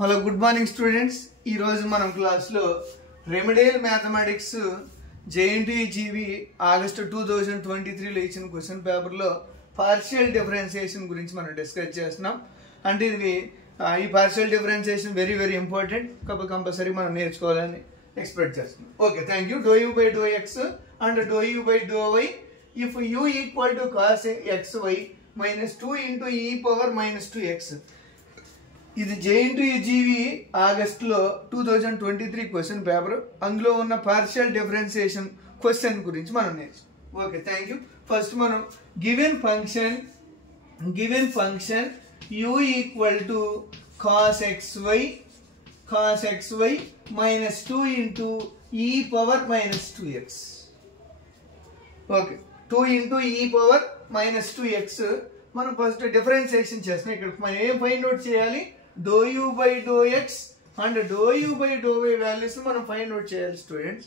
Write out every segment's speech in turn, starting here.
Hello good morning students. ఈరోజు మనం క్లాస్లో రెమెడియల్ మ్యాథమెటిక్స్ JNTE ఆగస్టు 2023లో ఇచ్చిన క్వశ్చన్ పేపర్లో పార్షియల్ డిఫరెన్షియేషన్ గురించి మనం డిస్కస్ చేస్తున్నాం. అంటే ఇది ఈ partial differentiation very very important, కాబట్టి కంపల్సరీ మనం నేర్చుకోవాలని ఎక్స్పెక్ట్ చేస్తున్నాం. Okay, thank you. Do u by do x and do u by do y if u equal to cos xy minus 2 into e power minus 2x. ఇది JNTE ఆగస్టులో 2023 question paper. అందులో ఉన్న partial differentiation question గురించి మనం నేర్చుకుంటాం. Okay, thank you. First మనం given function u equal to cos xy minus 2 into e power minus 2x. Okay, 2 into e power minus 2x మనం first differentiation చేస్తున్నాం. ఇక్కడ మనం ఏం ఫైండ్ అవుట్ చేయాలి? Do u by do x and do u by do y values మనం find out చేయాలి students.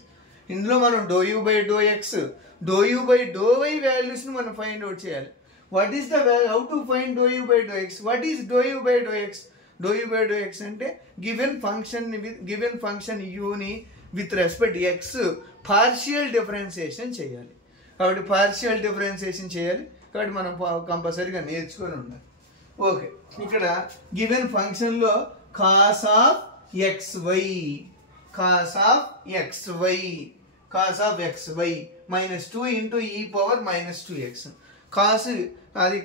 ఇందులో మనం do u by do x do u by do y వాల్యూస్ని మనం ఫైండ్ అవుట్ చేయాలి. What is the how to find do u by do x? What is do u by do x? Do u by do x అంటే given function యూని with respect x partial differentiation చేయాలి. కాబట్టి partial differentiation చేయాలి, కాబట్టి మనం కంపల్సరీగా నేర్చుకొని ఉండాలి. ఓకే, ఇక్కడ గివెన్ ఫంక్షన్లో cos of xy minus 2 into e power minus 2x. Cos అది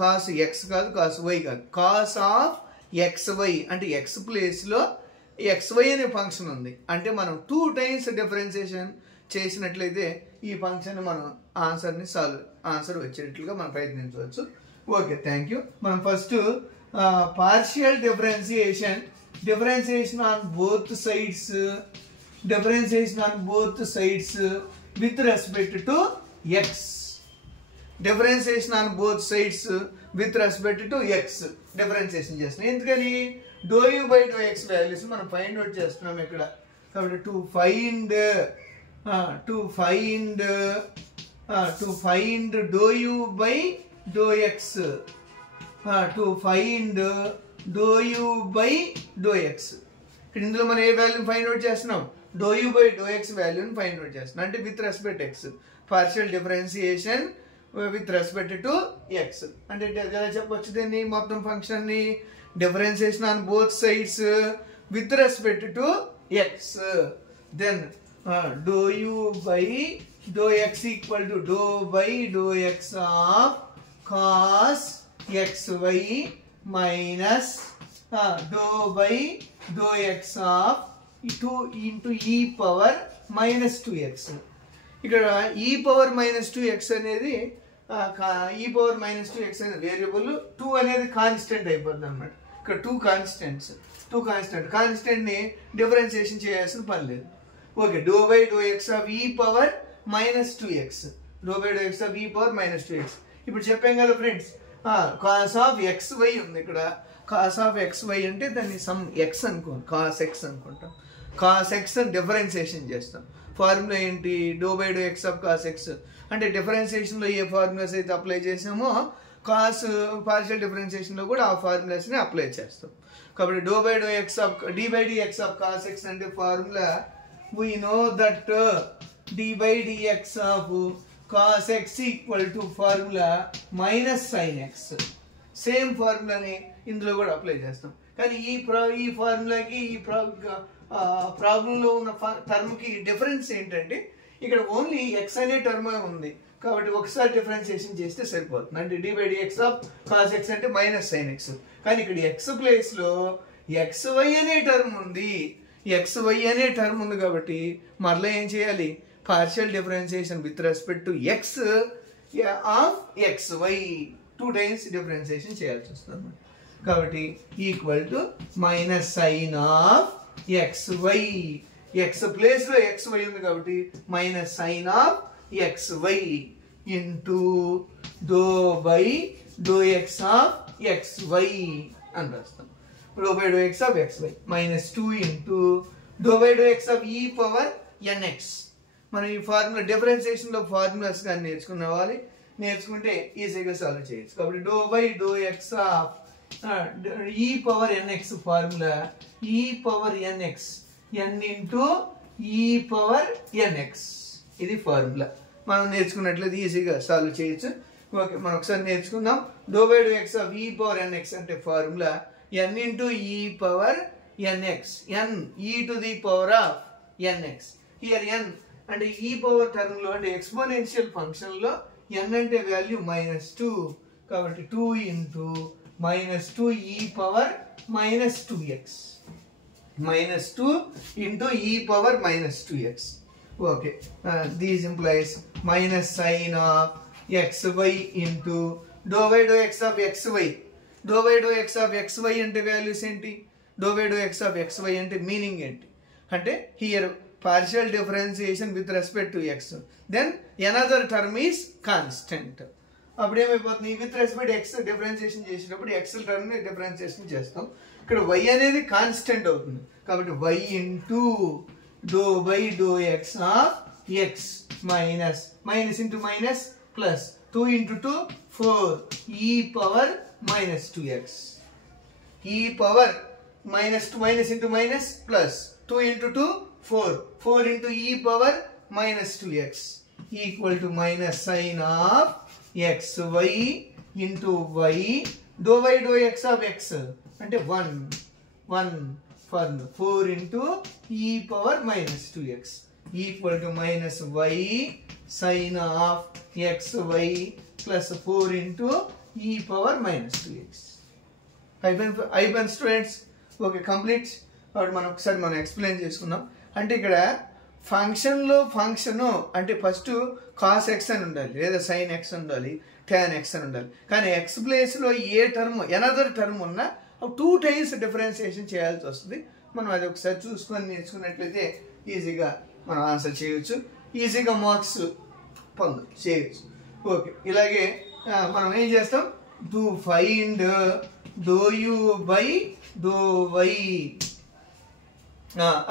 కాస్ ఎక్స్ కాదు, కాస్ వై కాదు, కాస్ ఆఫ్ xy అంటే ఎక్స్ ప్లేస్లో xy అనే ఫంక్షన్ ఉంది. అంటే మనం 2 times డిఫరెన్షియేషన్ చేసినట్లయితే ఈ ఫంక్షన్ మనం ఆన్సర్ వచ్చేటట్లుగా మనం ప్రయత్నించవచ్చు. Okay, thank you. మనం first partial differentiation on both sides with respect to x. Differentiation on both sides with respect to x differentiation చేస్తున్నాం. ఎందుకని? Do u by do x values మనం ఫైండ్ అవుట్ చేస్తున్నాం ఇక్కడ. కాబట్టి to find do u by do x ఇక్కడ ఇందులో మనం ఏ వాల్యూని ఫైండ్ అవుట్ చేస్తున్నాం? Do u by do x వాల్యూని ఫైండ్ అవుట్ చేస్తున్నాం. అంటే with respect x, partial differentiation with respect to x. అంటే ఎలా చెప్పొచ్చు దీన్ని? మొత్తం ఫంక్షన్ని differentiation on both sides with respect to x. Then do u by do x equal to do by do x of cos xy minus do by do x of 2 into e power minus 2x. ఇక్కడ e power minus 2x అనేది e power minus 2x అనేది variable, 2 అనేది constant అయిపోతుంది అన్నమాట. ఇక్కడ 2 కాన్స్టెంట్ని differentiation చేయాల్సిన పని లేదు. Okay, do by do x of e power minus 2x. Do by do x of e power minus 2x. ఇప్పుడు చెప్పాం కదా ఫ్రెండ్స్, కాస్ ఆఫ్ xy ఉంది ఇక్కడ. కాస్ ఆఫ్ xy అంటే దాన్ని సమ్ ఎక్స్ అనుకోండి, కాస్ ఎక్స్ అనుకుంటాం. కాస్ ఎక్స్ అని డిఫరెన్షియేషన్ చేస్తాం. ఫార్ములా ఏంటి? Do by do x of cos x. అంటే డిఫరెన్షియేషన్లో ఏ ఫార్ములాస్ అయితే అప్లై చేసామో పార్షియల్ డిఫరెన్షియేషన్లో కూడా ఆ ఫార్ములాస్ని అప్లై చేస్తాం. కాబట్టి do by do x of d by d x of cos x అంటే formula we know that d by d x of cos x equal to formula minus sine x. Same ఫార్ములాని ఇందులో కూడా apply చేస్తాం. కానీ ఈ ఫార్ములాకి ఈ ప్రాబ్లంలో ఉన్న టర్మ్కి difference ఏంటంటే ఇక్కడ ఓన్లీ ఎక్స్ అనే టర్మ్ ఉంది, కాబట్టి ఒకసారి డిఫరెన్షియేషన్ చేస్తే సరిపోతుంది. అంటే d by d x of cos x అంటే మైనస్ సైన్ ఎక్స్. కానీ ఇక్కడ ఎక్స్ ప్లేస్లో xy అనే టర్మ్ ఉంది కాబట్టి మరలా ఏం చేయాలి? Partial differentiation with respect to x of xy 2 times differentiation చేయాల్సి వస్తుంది. కాబట్టి equal to minus sine of xy. X ప్లేస్లో xy ఉంది కాబట్టి minus sine of xy into do by do x of xy అని రాస్తాం. Do by do x of xy minus 2 into do by do x of e power nx. మనం ఈ formula డిఫరెన్షియేషన్లో formulas కానీ నేర్చుకుంటే ఈజీగా సాల్వ్ చేయొచ్చు. కాబట్టి do by do x of e power nx formula e power nx n into e power nx ఇది formula మనం నేర్చుకున్నట్లయితే ఈజీగా సాల్వ్ చేయొచ్చు ఓకే మనం ఒకసారి నేర్చుకుందాం do by do x of e power nx అంటే formula n into e power nx n e to the power of nx here n అంటే e power టర్మ్ లో అంటే ఎక్స్పోనెన్షియల్ ఫంక్షన్ లో n అంటే వాల్యూ -2 కాబట్టి 2 into -2 e power -2x -2 into e power -2x okay this implies minus sin of xy into dou by dou x of xy dou by dou x of xy అంటే values ఏంటి dou by dou x of xy అంటే meaning ఏంటి అంటే here partial differentiation with respect to x then another term is constant అప్పుడు ఏమైపోతుంది with respect x differentiation చేసినప్పుడు x term ని differentiation చేస్తాం ఇక్కడ y అనేది కాన్స్టెంట్ అవుతుంది కాబట్టి y into dou by dou x of x minus into minus plus 2 into 2 4 e power -2x e power minus into minus plus 2 into 2 4 into e power -2x equal to minus sin of xy into y dou by dou x of x అంటే 1 4 into e power -2x equal to minus y sin of xy plus 4 into e power -2x అయిపోయింది students okay complete అప్పుడు మనం ఒకసారి explain చేసుకుందాం అంటే ఇక్కడ ఫంక్షన్లో function అంటే ఫస్ట్ కాస్ ఎక్స్ అని ఉండాలి లేదా సైన్ ఎక్స్ ఉండాలి ట్యాన్ ఎక్స్ అని ఉండాలి కానీ ఎక్స్ ప్లేస్లో ఏ టర్మ్ ఎనదర్ టర్మ్ ఉన్నా 2 టైమ్స్ డిఫరెన్షియేషన్ చేయాల్సి వస్తుంది మనం అది ఒకసారి చూసుకొని నేర్చుకున్నట్లయితే ఈజీగా మనం ఆన్సర్ చేయవచ్చు ఈజీగా మార్క్స్ చేయవచ్చు ఓకే ఇలాగే మనం ఏం చేస్తాం to find do u by do y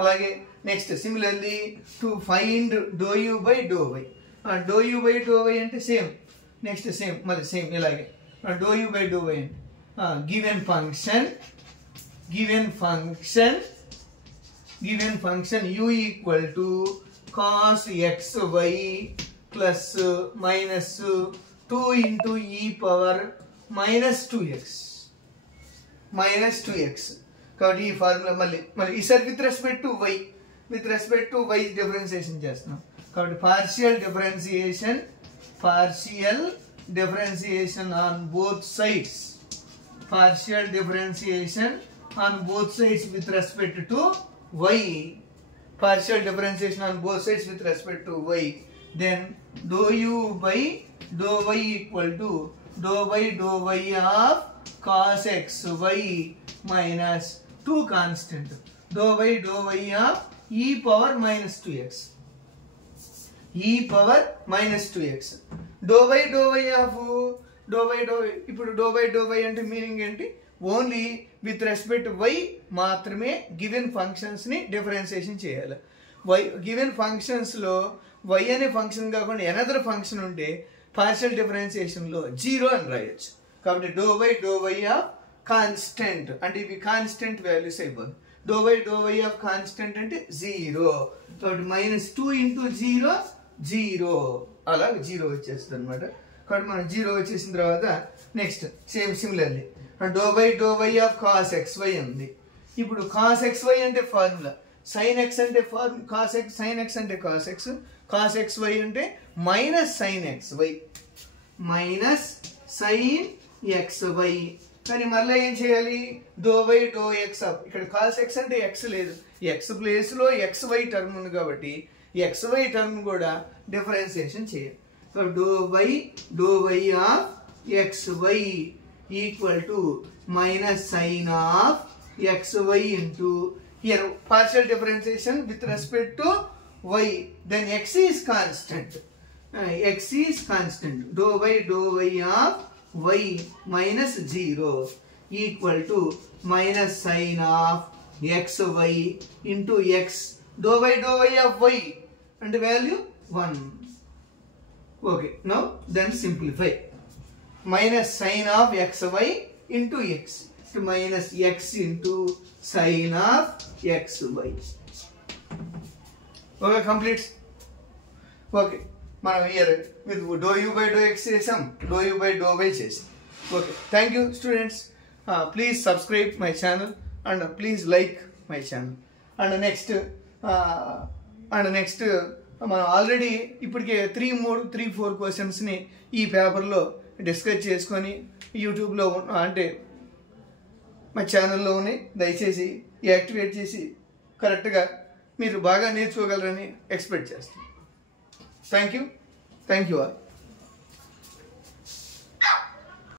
అలాగే next similarly to find do u by do y do u by do y అంటే సేమ్ నెక్స్ట్ సేమ్ మళ్ళీ సేమ్ ఇలాగే do u by do y అంటే given function u equal to cos x y plus -2 into e power -2x కాబట్టి ఈ formula మళ్ళీ ఈసారి with respect to y differentiation చేస్తున్నాం కాబట్టి partial differentiation on both sides with respect to y then dou u by dou y equal to dou by dou y of cos xy minus 2 constant dou by dou y of e power -2x dou by dou y of ఇప్పుడు do by do y అంటే meaning ఏంటి only with respect why మాత్రమే given functions ని differentiation చేయాలి given functions లో why అనే function కాకుండా another function ఉంటే పార్షియల్ డిఫరెన్షియేషన్ లో 0 అని రాయొచ్చు కాబట్టి డో వై ఆఫ్ కాన్స్టెంట్ అంటే ఇవి కాన్స్టెంట్ వాల్యూస్ అయిపోతుంది డో వై ఆఫ్ కాన్స్టెంట్ అంటే 0 కాబట్టి -2 into 0 అలా 0 వచ్చేస్తుంది అనమాట కాబట్టి మనం 0 వచ్చేసిన తర్వాత next similarly do y of cos xy ఉంది ఇప్పుడు కాస్ xy అంటే ఫార్ములా సైన్ ఎక్స్ అంటే సైన్ ఎక్స్ అంటే కాస్ xy అంటే -sin xy కానీ మళ్ళీ ఏం చేయాలి డో ఎక్స్ ఇక్కడ కాస్ ఎక్స్ అంటే ఎక్స్ లేదు ఎక్స్ ప్లేస్ లో xy టర్మ్ ఉంది కాబట్టి xy టర్మ్ కూడా డిఫరెన్షియేషన్ చేయాలి so do y of xy equal to -sin of xy into here partial differentiation with respect to y then x is constant dou y of y -0 equal to -sin of xy into x dou y of y and value 1 okay now then simplify -sin of xy into x minus x into sin of xy. Okay, complete. Okay, మనం here with dou u by dou x చేసాం, dou u by dou y చేసాం. Okay, thank you students. Please subscribe my channel and please like my channel. And next మనం already ఇప్పటికే 3-4 క్వశ్చన్స్ని ఈ పేపర్లో discuss చేసుకొని యూట్యూబ్లో అంటే మా ఛానల్లోనే దయచేసి యాక్టివేట్ చేసి కరెక్ట్గా మీరు బాగా నేర్చుకోగలరని ఎక్స్పెక్ట్ చేస్తాను. Thank you all.